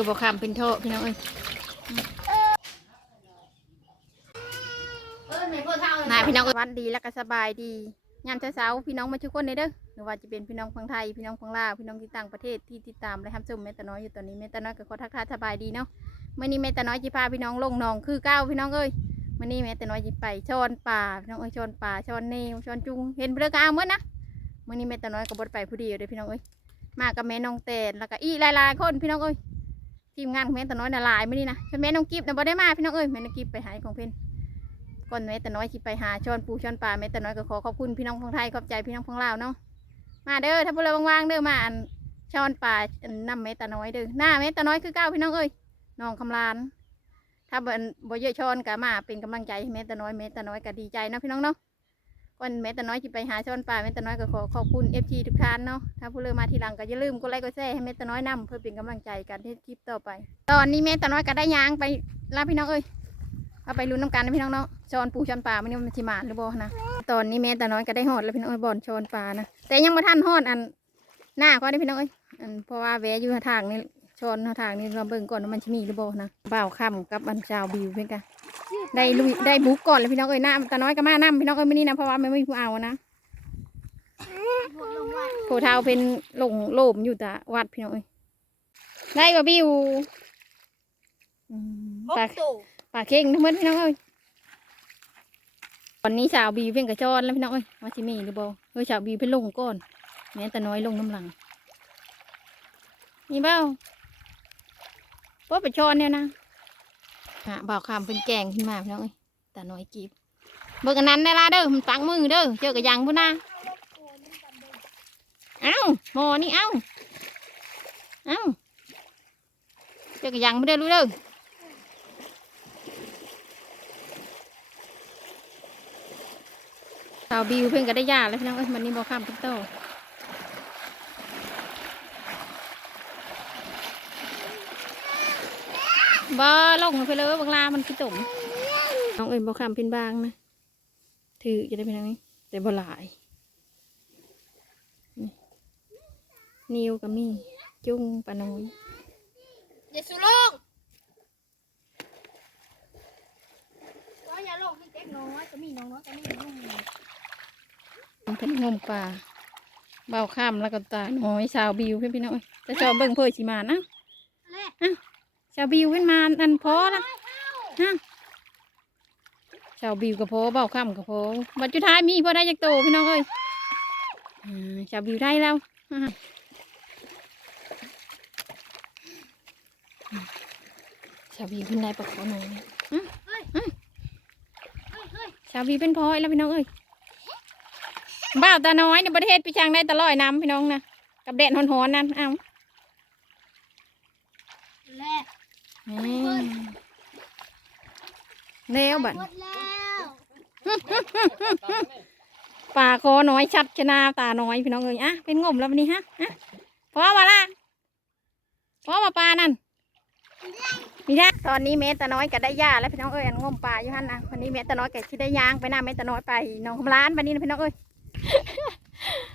คือบอกคำเป็นโทษพี่น้องเอ้ยนายพี่น้องเอ้ยวันดีแล้วก็สบายดีงานเช้าๆพี่น้องมาทุกคนเลยเด้อหรือว่าจะเป็นพี่น้องฝั่งไทยพี่น้องฝั่งลาวพี่น้องที่ต่างประเทศที่ติดตามและทำชมแม่ตาน้อยอยู่ตอนนี้แม่ตาน้อยก็ขอทักทายสบายดีเนาะเมื่อนี้แม่ตาน้อยจะพาพี่น้องลงหนองคือเก้าพี่น้องเอ้ยมื่อนี้แม่ตาน้อยจะไปชอนป่าพี่น้องเอ้ยชอนป่าชอนเนวชอนจุงเห็นเรือก็เอาเมื่อนะมื่อนี้แม่ตาน้อยก็บดไปผู้เดียวเด้อพี่น้องเอ้ยมากับแม่น้องแตนแล้วก็อีหลายๆคนพี่น้องเอ้ย ทีมงานของแม่ตาน้อยน่ะหลายไม่นี่นะแม่น้องกิฟต์น่ะบ่ได้มาพี่น้องเอ้ยแม่น้องกิฟต์ไปหาของเพิ่นก่อนแม่ตาน้อยสิไปหาช้อนปูช้อนปลาแม่ตาน้อยก็ขอขอบคุณพี่น้องของไทยขอบใจพี่น้องของลาวเนาะมาเด้อถ้าพวกเราว่างๆเด้อมาอันช้อนปลานนำแม่ตาน้อยเด้อหน้าแม่ตาน้อยคือเก้าพี่น้องเอ้ยน้องคำลาน ถ้าบ่บ่เยอะช้อนก็มาเป็นกำลังใจให้แม่ตาน้อยแม่ตาน้อยก็ดีใจนะพี่น้องเนาะ ก่อนแม่ตาน้อยสิไปหาช้อนปลาแม่ตาน้อยก็ขอขอบคุณ FG ทุกท่านเนาะถ้าผู้เริ่มมาทีหลังก็อย่าลืมกดไลค์กดแชร์ให้แม่ตาน้อยนำเพื่อเป็นกำลังใจกันที่คลิปต่อไป ตอนนี้แม่ตาน้อยก็ได้ยางไปลาพี่น้องเอ้ยเอาไปลุ้นน้ำกันนะพี่น้องเนาะชอนปูช้อนปลามันนี่มันสิมาหรือบ่นะตอนนี้แม่ตาน้อยก็ได้หอดแล้วพี่น้องเอ้ยบ่อนช้อนปลานะแต่ยังม่ทันหอดอันหน้าก็ได้พี่น้องเอ้ยอันเพราะว่าแวะอยู่ทางนี้ช้อนทางนี้เราเบิ่งก่อนว่ามันจะมีหรือบ่นะบ่าวค่ำกับอันชาวบิวเพื่อนกัน ได้ลุยได้บุกก่อนแล้วพี่น้องเอ้ยหน้าตาน้อยก็มานํพี่น้องเอ้ยไม่นี่นะเพราะว่าไม่มีผู้เอานะโผเท้าเป็นหลงโลมอยู่แต่วัดพี่น้องเอ้ยได้กับบิวอืมปลาปลาเข่งทั้งหมดพี่น้องเอ้ยตอนนี้สาวบีเพ่งกระจอนแล้วพี่น้องเอ้ยว่าสิมีหรือบ่เอ้ยสาวบีเพิ่นลงก่อนแม่แต่น้อยลงน้ำหลังมีเบ้าว่าไปชอนเนี่ยนะ ฮะบ่าวคำเป็นแกงขึ้นมาพี่น้องเอ้ยแต่น้อยกีบเบิกอันนั้นได้ละเด้อมันปังมือเด้อเจอกับยังพุ่นนะเอ้าหมอนี่เอ้าเอ้าเจอกับยังไม่ได้รู้เด้อสาวบิวเพิ่งก็ได้ยาแล้วพี่น้องเอ้ยมันนี่บอกข้ามพิโต บ่ลงไปเลยบางลามันขี้ตุ่มน้องเอ้ยบอกข้ามเป็นบางนะถือจะได้เป็นยังไงแต่บ่หลายนี่นิวกับมีจุ้งปลาน้อยเดี๋ยวสุลงก็อย่าลงมีเด็กน้อยก็มีน้องน้อยก็มีน้องน้อยมันเป็นงมปลาเบาข้ามแล้วก็ตาน้อยสาวบิวเพื่อนพี่น้องเอ้ยจะชอบเบิ่งเพื่อชิมานะแรก ชาวบิวขึ้นมาอันพอละฮะชาวบิวกับพอเบาค่ำกับพอบัดจุดท้ายมีพอได้จากโตพี่น้องเอ้ยอ่าชาวบิวได้แล้วอ่าชาวบิวขึ้นได้ปะขอหน่อยอะอะเฮ้ยเฮ้ยชาวบิวเป็นพอยแล้วพี่น้องเอ้ยบ่าวตาน้อยในประเทศพี่ช้างได้ตลอดน้ำพี่น้องนะกับแดดหอนๆนั่นเอาแรก อืม แล้วบัดหมดแล้วป่าคอน้อยชัดชนะตาน้อยพี่น้องเอ้ยอะเป็นงมแล้ววันนี้ฮะอะพอมาละพอมาปลานั่นนี่ฮะตอนนี้เมตตาน้อยก็ได้ย่าแล้วพี่น้องเอ้ยอันงมปลาอยู่หันนะวันนี้เมตตาน้อยก็ที่ได้ยางไปหน้าเมตตาน้อยไปหน้องคำล้านวันนี้นะพี่น้องเอ้ย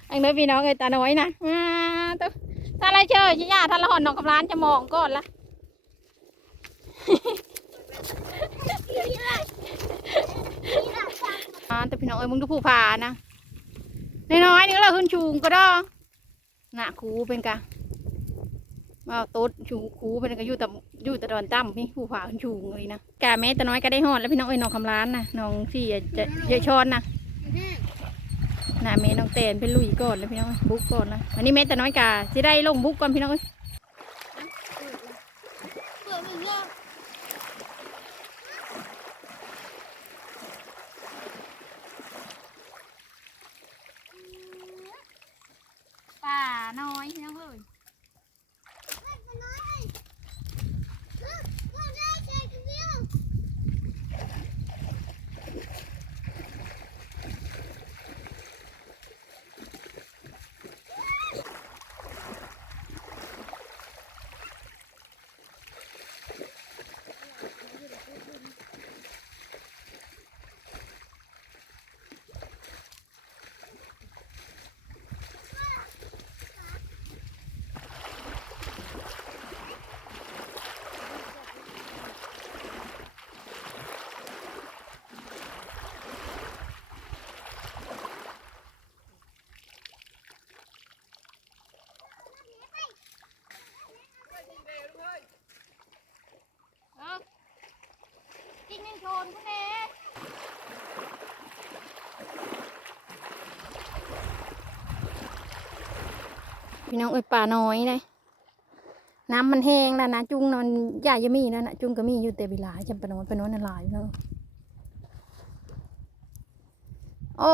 อันนี้พี่น้องเอ้ยตาน้อยนะอ่าตัวถ้าอะไรเจอย่าถ้าละหอนหน้องคำล้านจะมองก่อนละ อ่าแต่พี่น้องเอ้ยมึงดูผู้ผานะน้อยๆนี่เราขึ้นชูงก็ได้หนะคูเป็นกะว่าโต๊ดชูคูเป็นกะอยู่แต่อยู่แต่ดอนตั้มพี่ผู้ผาขึ้นชูงเลยนะกะแม่แต่น้อยก็ได้หอดแล้วพี่น้องเอ้ยน้องคำร้านนะน้องสี่จะเยอะชอนนะหน่ะแม่น้องเตนเป็นลุยก่อนแล้วพี่น้องบุกก่อนนะวันนี้แม่แต่น้อยกะจะได้ลงบุกก่อนพี่น้องเอ้ย ปิดมือเยอะป่าน้อยพี่น้องเอ้ย ชนพวกแน่พี่น้องเอ้ยป่าน้อยเลยน้ำมันแห้งแล้วนะจุงนอนใหญ่ยังมีนั่นะจุงก็มีอยู่แต่เวลาจำปนอนปนอนนั่นหลายเนาะโอ้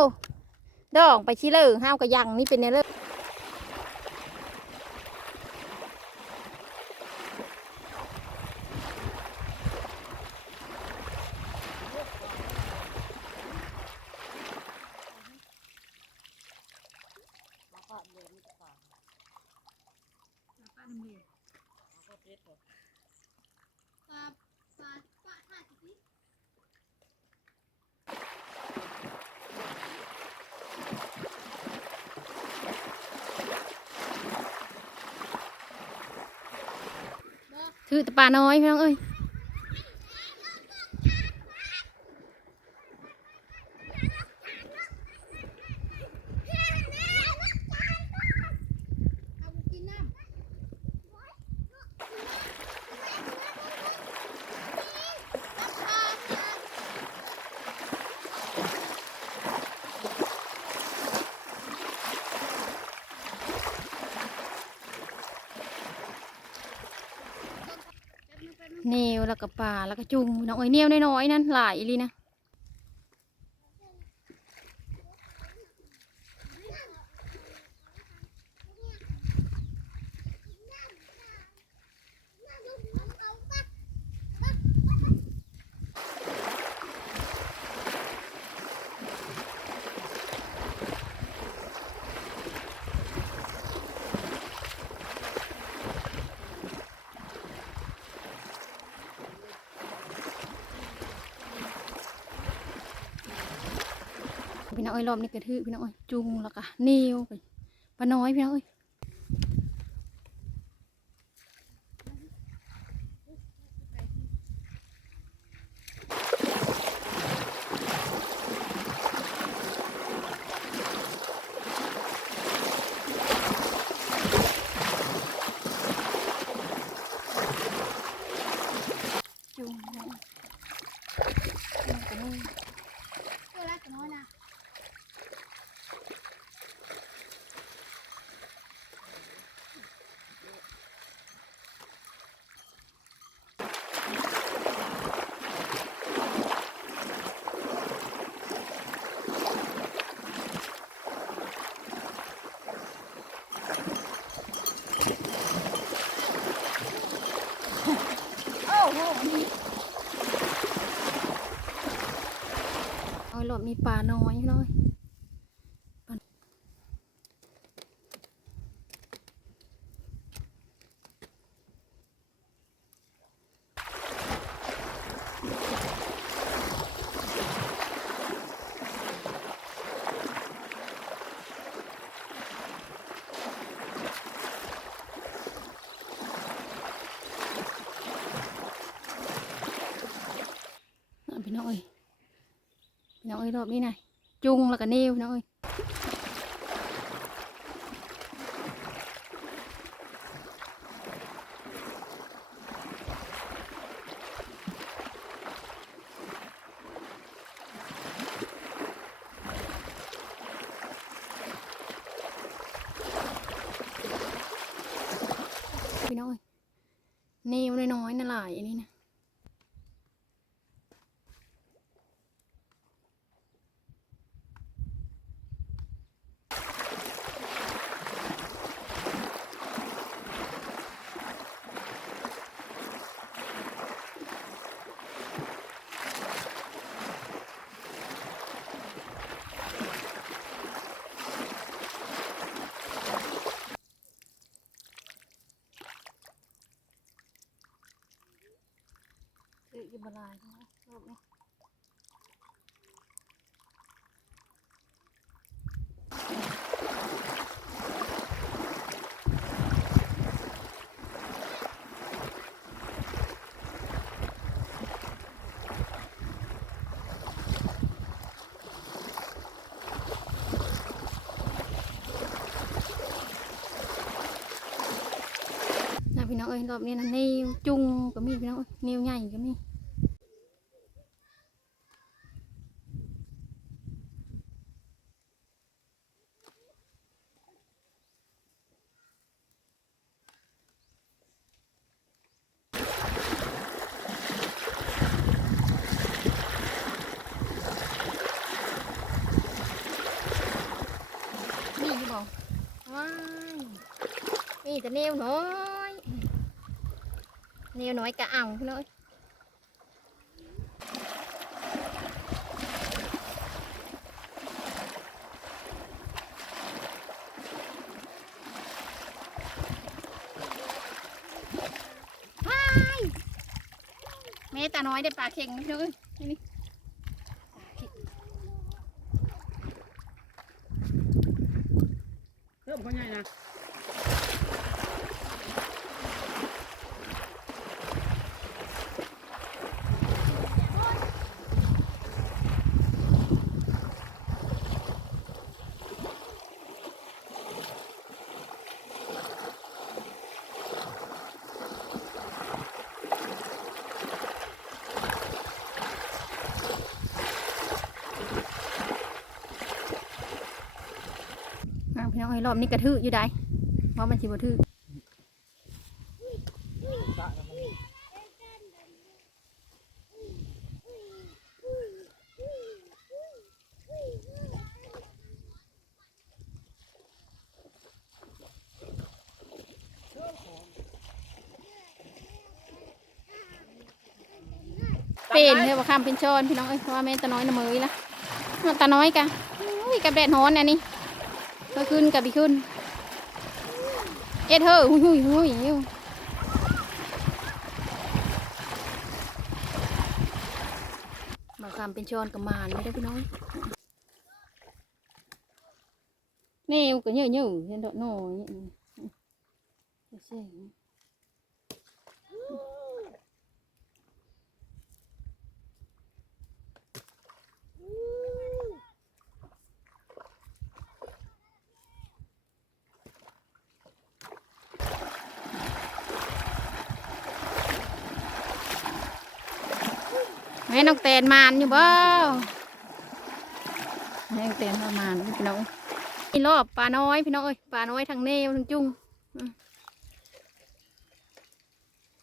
ดอกไปชี้เลยห้าวกระยังนี่เป็นแนวเลย ปลาปลาปลาท่าสิ คือต่ป่าน้อยพี่น้องเอ้ย แล้วก็ปลาแล้วก็จุงน้องอ้อยเนี่ยวน้อยๆนั่นหลายอีหลีนะ องเอ้ยรอบนี้กระทืบพี่น้องเอ้ยจุงแล้วก็แนวไปป่าน้อยพี่น้องเอ้ยจุงพี่น้องเอ้ยแล้วก็แรกกกันน้อยนะ ป่าน้อยน้องเอ้ยป่าอะพี่น้องเอ้ย พี่น้อง เอ้ยรอบนี้นะจุงแล้วก็เนวพี่น้องเอ้ยพี่น้องเอ้ยเนวน้อยๆน่ะหลายอันนี้นะ เอ้ยอย่าบลายนะรอบนี้นะพี่น้องเอ้ยรอบนี้นะนิ้วจุงก็มีพี่น้องเอ้ยนิ้วใหญ่ก็มี แนวน้อยแนวน้อยกะเอาพี่น้อยว้ายแม่ตาน้อยได้ปลาเข่งพี่น้อยนี่นี่ เริ่มเขาใหญ่นะ อ่าพี่น้องเอ้ย รอบนี้กระทืออยู่ได้เพราะมันสิบทือสะนะมันเป็นเฮ้ยว่าคำเป็นชอนพี่น้องเอ้ยเพราะว่าแม่ตาน้อยน่ะเมยละตาน้อยกะอุ้ยกับแดดฮ้อนอันนี้ ก็ขึ้นกับอีขึ้น เอ็ดเฮ้อหุ้ยหุ้ยหุยอยู่มาคำเป็นชอนกับมานไม่ได้พี่น้องนี่ก็เยอะๆเห็นดอกน้อยนี่เสีย งแม่น้องแตนมานอยู่บ่แม่น้องแตนมามานพี่น้องนี่รอบปลาน้อยพี่น้องเอ้ยปลาน้อยทางเนวทางจุ้งอืม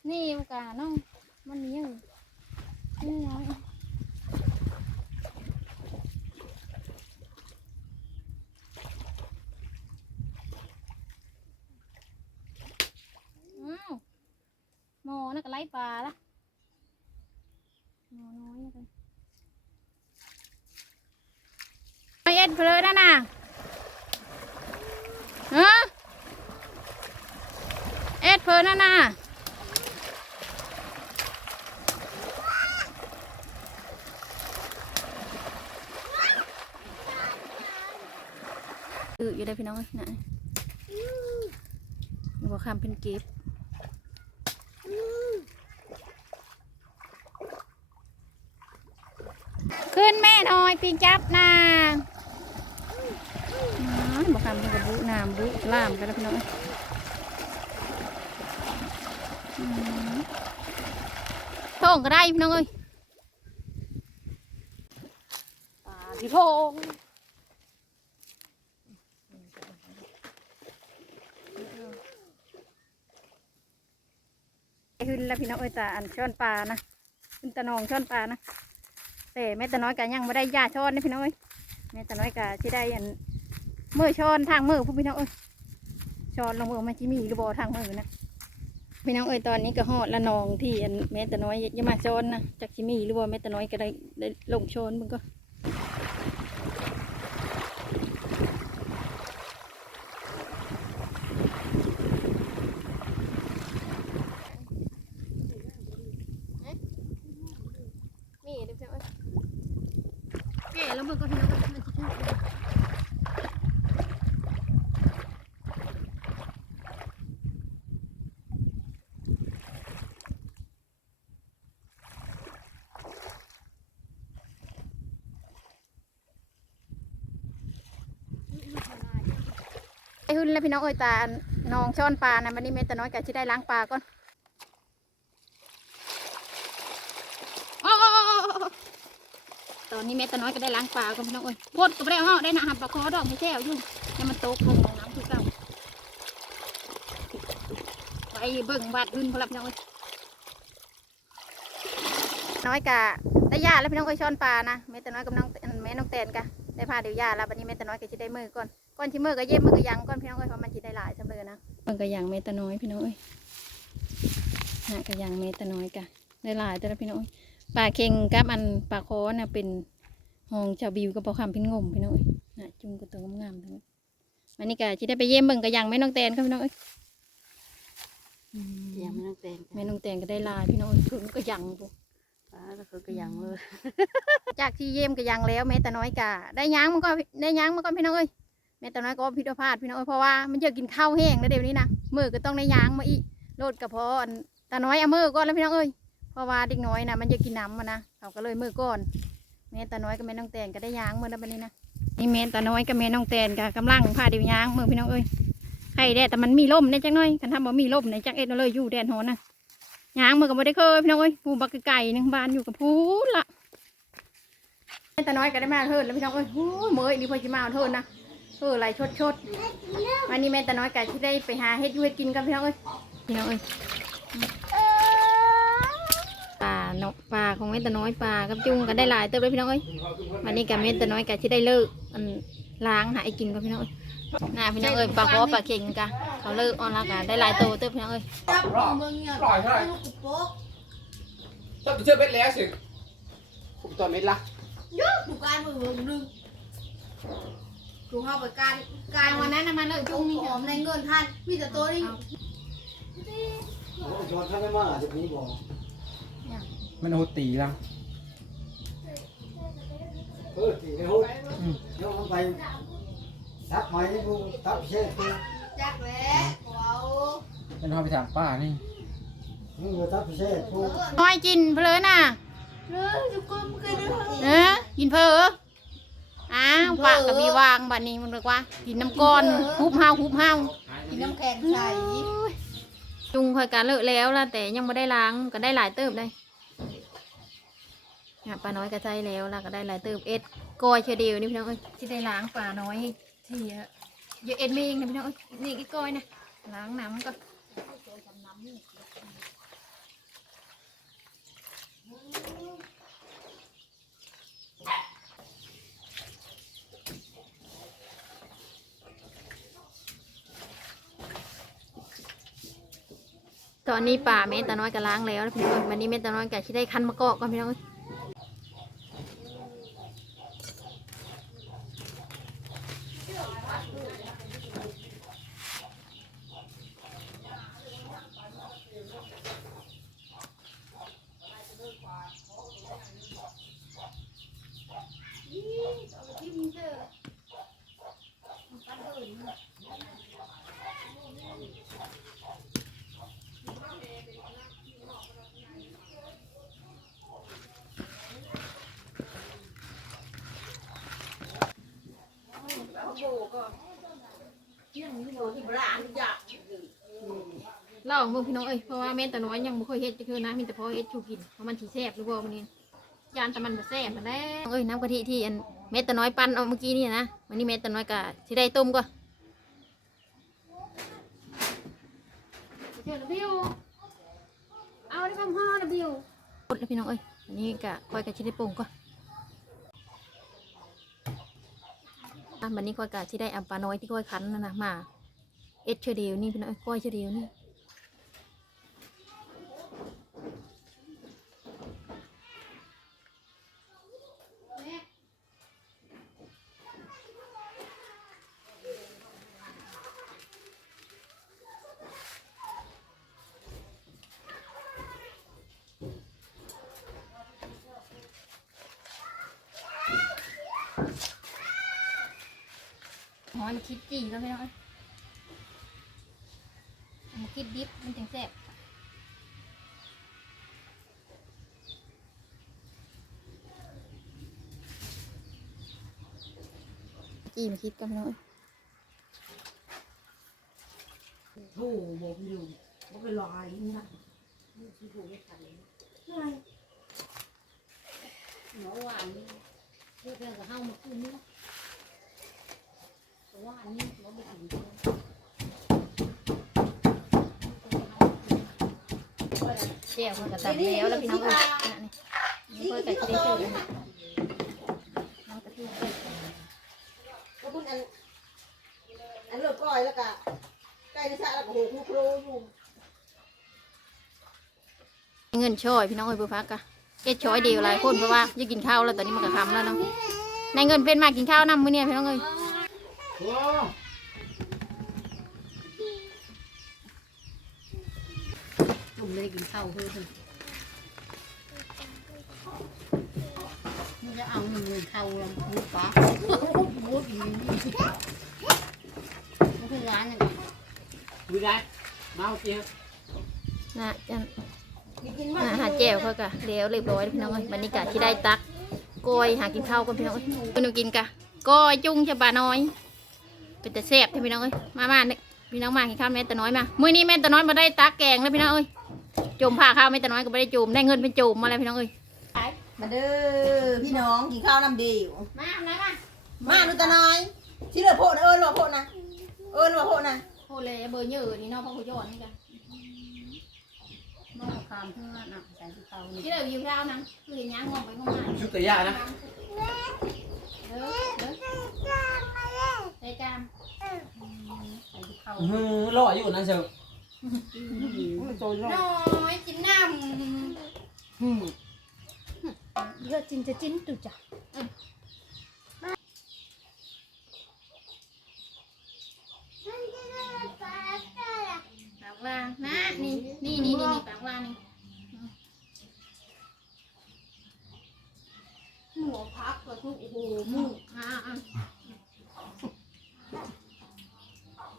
นี่โอกาน้องมันนี่ยังนี่น้อยอ้าวหมอน่ะก็ไล่ปลาละ น้อยน้อยเลยไม่เอ็ดเพลอนะน่ะฮะเอ็ดเพลอนะน่ะอืออยู่ได้พี่น้องเอ้ยนะอยู่บ่คำเป็นเก็บ ขึ้นแม่หน่อย ปีนจับนางบอกคำเป็นกระบุน้ำบุล่ามกันแล้วพี่น้องอืมโท่งก็ได้พี่น้องเอ้ยปลาที่โท่งขึ้นแล้วพี่น้องเอ้ยตาอันช้อนปลานะขึ้นตะนองช้อนปลานะ แต่แม่ตาน้อยกะยังไม่ได้ยาช้อนนี่พี่น้องเอ้ยแม่ตาน้อยกะที่ได้อันมือช้อนทางมือผู้พี่น้องเอ้ยช้อนลงมือมาจิมีหรือบอทางมือนะพี่น้องเอ้ยตอนนี้ก็หอดละนองที่อันแม่ตาน้อยยังมาช้อนนะจากจิมีหรือบอแม่ตาน้อยก็ได้ได้ลงช้อนมึงก็นี่เดี๋ยวพี่น้องเอ้ยแก่แล้วมึงก็พี่น้องเอ้ยมันจะถูก ไอ้หุ่นแล้วพี่น้องเอ้ยตาน้องช้อนปลานะวันนี้เมตาน้อยกะที่ได้ล้างปลาก่อนอ้าวตอนนี้เมตาน้อยก็ได้ล้างปลาก่อนพี่น้องเอ้ยโคตรก็ไม่ได้เอาได้นะหับปลาคอดอกไม่แช่วอยู่ให้มันตกลงน้ำคือเก่าไปเบิ่งบาดหุ่นพลับพี่น้องเอ้ยน้อยกะได้ยาแล้วพี่น้องเอ้ยช้อนปลานะเมตาน้อยกับน้องแม่น้องแตนกะได้พาเดี๋ยวยาแล้ววันนี้เมตาน้อยก็จะได้มือก่อน ก่อนที่มือก็เย็บมือก็ยังก่อนพี่น้องเอ้ยเพราะมันจะได้ได้หลายจำเลยนะมันก็อย่างเมตาน้อยพี่น้องเอ้ยนะก็อย่างเมตาน้อยกะได้หลายแต่ละพี่น้องเอ้ยปลาเค็งกับอันปลาโคอน่ะเป็นห้องเจ้าบิวกับปลาคำเป็นงมพี่น้องเอ้ยน่ะจุ่มกับตัวงามๆทั้งนั้นวันนี้ก็จะได้ไปเยี่ยมเบิ่งก็อย่างแม่น้องแตนครับพี่น้องเอ้ยอืมยังไม่ต้องแต่งแม่น้องแตนก็ได้หลายพี่น้องเอ้ยถึงก็ยังปุ๊ป้าก็คือก็ยังเลย จากที่เยี่ยมก็ยังแล้วแม่ตาน้อยกะได้ย้างมันก็ได้ย้างมันก็พี่น้องเอ้ย แม่ตาน้อยก็พิดพลาดพี่น้องเอ้ยเพราะว่ามันเยอะกินข้าวแห้งแล้วเดี๋ยวนี้นะมือก็ต้องได้ยางมาอีกโลดกระเพาะอันตาน้อยเอามือก่อนแล้วพี่น้องเอ้ยเพราะว่าเด็กน้อยนะมันจะกินน้ำมานะเขาก็เลยมือก่อนแม่ตาน้อยกับแม่น้องแตนก็ได้ยางมือแล้วบัดนี้นะนี่แม่ตาน้อยกับแม่น้องแตนก็กำลังพาเดี๋ยวยางมือพี่น้องเอ้ยใครแดดแต่มันมีลมในจังน้อยคันทำบ่มีลมในจังเอ็ดเอาเลยอยู่แดดโหนนะยางมือก็บ่ได้เคยพี่น้องเอ้ยปูบักไก่หนึงบ้านอยู่กับพูนละตาน้อยก็ได้มาเทินแล้วพี่น้องเอ้ยโอ้ยเมื่อยนี่เพิ่นสิมาเอาเทินนะ เออไหลชดชดๆวันนี้แม่ตาน้อยก็ที่ได้ไปหาเฮ็ดอยู่เฮ็ดกินกันพี่น้องเอ้ยพี่น้องเอ้ยปลาเนาะปลาของแม่ตาน้อยปลากับจุ้งก็ได้หลายเติบเลยพี่น้องเอ้ยวันนี้กับแม่ตาน้อยก็ที่ได้เลิกอันล้างหาไอ้กินกันพี่น้องเอ้ยน่าพี่น้องเอ้ยปลาคอปลาเข่งกะเขาเลิกออนแล้วกะได้หลายโตเติบพี่น้องเอ้ยจับเมืองเนี่ยอร่อยเท่าไหร่ลูกโป๊กต้องเชื่อเบ็ดแล้วสิผมตัวเม็ดละยุกดูการมือมึง ดึงดูเข้าไปการการวัวันนนั้นั้นนน่ะมาเลิกจุจุ้งงนี่หอมในเงินท่านมีแต่ตัวนี้ชวนท่านได้มาจะมีบอกมันโหตีแล้วเออตีในหุ้นยกลงไปทับไม้นี่กูทับเช่กูจักแหล้วเอามันเอาไปถามป้านี่มึงทับเช่กูน้อยกินเพลินน่ะเรื่องจุกก็ไม่เคยได้เออกินเพอ อ้าวปากก็มีวางบัดนี้มันเรียกว่ากินน้ำก้อนฮุบห้าวฮุบห้าวกินน้ำแข็งใสจุงคอยการเลิกแล้วล่ะแต่ยังไม่ได้ล้างก็ได้หลายเติบเลยเนี่ยปลาน้อยก็ใจแล้วล่ะก็ได้หลายเติบเอ็ดกอยเชอเดียวนี่พี่น้องเอ้ยที่ได้ล้างปลาน้อยที่เยอะเอ็ดมีเองนะพี่น้องเอ้ยนี่ก็กอยนะล้างน้ำก็ ตอนนี้ป่าเมตตาน้อยก็ล้างแล้วนะพี่น้องวันนี้เมตตาน้อยก็ที่ได้คันมะกอกก่อนพี่น้อง บิ่งพี่น้องเอ้ยเพราะว่าแม่นแต่น้อยยังบ่เคยเฮ็ดจะคือนะมีแต่พอเฮ็ดชูกินเพราะมันสิแซ่บหรือบ่มันนี่ยานแต่มันบ่แซ่บนั่นแหละเอ้ยน้ำกะทิที่อันเม็ดแต่น้อยปั้นเอาเมื่อกี้นี่นะวันนี้เม็ดแต่น้อยก็สิได้ต้มก่อนเชิญบิวเอาได้ความฮ้อนนะบิวกดแล้วพี่น้องเอ้ยอันนี้ก็ค่อยก็สิได้ปรุงก่อนอะวันนี้ค่อยก็สิได้เอาปลาน้อยที่ค่อยคั้นนั่นนะมาเอ็ดเชอเดียวนี่พี่น้องเอ้ยก้อยเชอเดียวนี่ แล้วไม่น้อยมันคิดดิบมันถึงแซ่บจีมันคิดก็ไม่น้อยโถ่บอกอยู่บอกไปลอยนี่นะที่ถูกไม่ทันเลยหมอวานนี่เพื่อนกับเฮามาคืนนี้แต่ ว่าอันนี้เราไม่ถึงเจียวมันก็ตัดแล้วแล้วพี่น้องเอ้ยนี่นี่เพื่อแต่จะได้เจอน้องกะทิก็พูดอันอันเลิกก้อยแล้วก็ล้จะสะแล้วก็โหกโครอยู่เงินช่อยพี่น้องเอ้ยเพื่อพักกะเอ็ดช่อยเดียวหลายคนเพราะว่าอยากกินข้าวแล้วตอนนี้มันก็คำแล้วเนาะในเงินเป็นมากินข้าวนำมื้อเนี่ยพี่น้องเอ้ย โอ้ลุงไม่ได้กินข้าวเพื่อนมันจะเอาเงินเข้าลำพูปะพูดอย่างนี้มันคือร้านอย่างดูได้มาเอาเตียงนะจันนะหาแจ่วเขากะเลี้ยวเรียบร้อยพี่น้องบรรยากาศที่ได้ตักก้อยหากินข้าวกันพี่น้องเอ้ยคุณกินกะก้อยจุ้งฉบาน้อย เป็นแต่แซ่บที่พี่น้องเอ้ยมามาเนี่ยพี่น้องมากินข้าวแม่แต่น้อยมามื้อนี้แม่แต่น้อยมาได้ตักแกงแล้วพี่น้องเอ้ยโจมผ้าข้าวแม่แต่น้อยก็ไม่ได้โจมได้เงินเป็นโจมมาแล้วพี่น้องเอ้ยมาเด้อพี่น้องกินข้าวน้ำเดียวมาไหนมามาดูตาน้อยที่เหลือโพดนะเอิญว่าโพดนะเอิญว่าโพดนะโหเลยเบอร์เยอะนี่เนาะพ่อผู้ยอดนี่จ้ะนอกคำเพื่อนอะใส่ที่เขานี่ที่เราอยู่ข้าวนั้นคือเห็นย่างงอมไปงอมมาชุดตะยานะเด้อเด้อใส่ จานใส่ที่เขาหือรออยู่นั่นเชียวน้อยกินน้ำเยอะจริงจะจิ้นตุจ้ะปากว่านะนี่นี่นี่นี่ปากว่านี่หมูพักตัวทุกโอ้โหหมูอ่าอ่า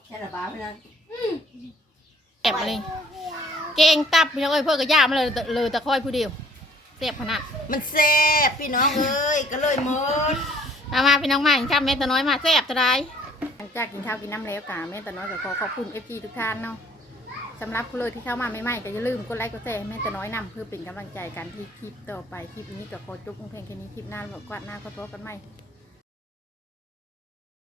แค่ละบ้าพี่น้อง แอบ มาเลยเก่งตับพี่น้องเอ้ยเพื่อกระย่ามาเลยเลยตะค่อยผู้เดียวเสียบขนาดมันแซ่บพี่น้องเอ้ยก็เลยหมดมามาพี่น้องมากินข้าวแม่ตะน้อยมาแซ่บจะได้หลังจากกินข้าวกินน้ำแล้วกาแม่ตะน้อยก็ขอขอบคุณเอฟซีทุกท่านเนาะสำหรับผู้เลยที่เข้ามาใหม่ๆก็อย่าลืมกดไลค์กดแชร์ให้แม่ตะน้อยนำเพื่อเป็นกำลังใจกันที่คลิปต่อไปคลิปนี้ก็ขอจบลงเพียงแค่นี้คลิปหน้าแล้วก็กวาดหน้าก็พบกันใหม่